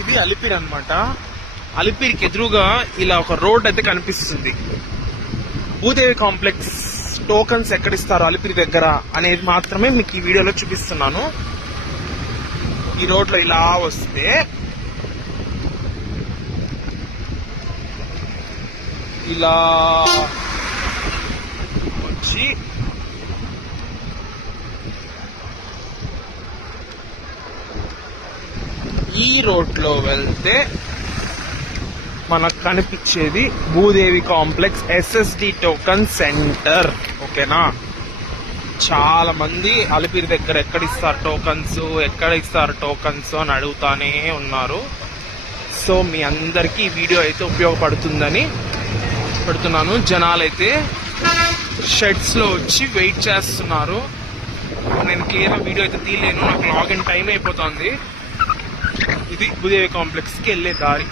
ఇది అలిపిరి అన్నమాట. అలిపిరికి ఎదురుగా ఇలా ఒక రోడ్ అయితే కనిపిస్తుంది. భూదేవి కాంప్లెక్స్ టోకన్స్ ఎక్కడిస్తారు అలిపిరి దగ్గర అనేది మాత్రమే మీకు ఈ వీడియోలో చూపిస్తున్నాను. ఈ రోడ్ లో ఇలా వస్తే ఇలా వచ్చి ఈ రోడ్ లో వెళ్తే మనకు కనిపించేది Bhudevi complex SSD token centre. ఓకేనా, చాలా మంది అలిపిరి దగ్గర ఎక్కడ ఇస్తారు టోకన్స్ అని అడుగుతానే ఉన్నారు. సో మీ అందరికీ ఈ వీడియో అయితే ఉపయోగపడుతుందని పెడుతున్నాను. జనాలైతే షెడ్స్ లో వచ్చి వెయిట్ చేస్తున్నారు. నేను క్లియర్ వీడియో అయితే తీయలేను, నాకు లాగిన్ టైం అయిపోతుంది. ఇది భూదేవి కాంప్లెక్స్ కి వెళ్ళే దారి.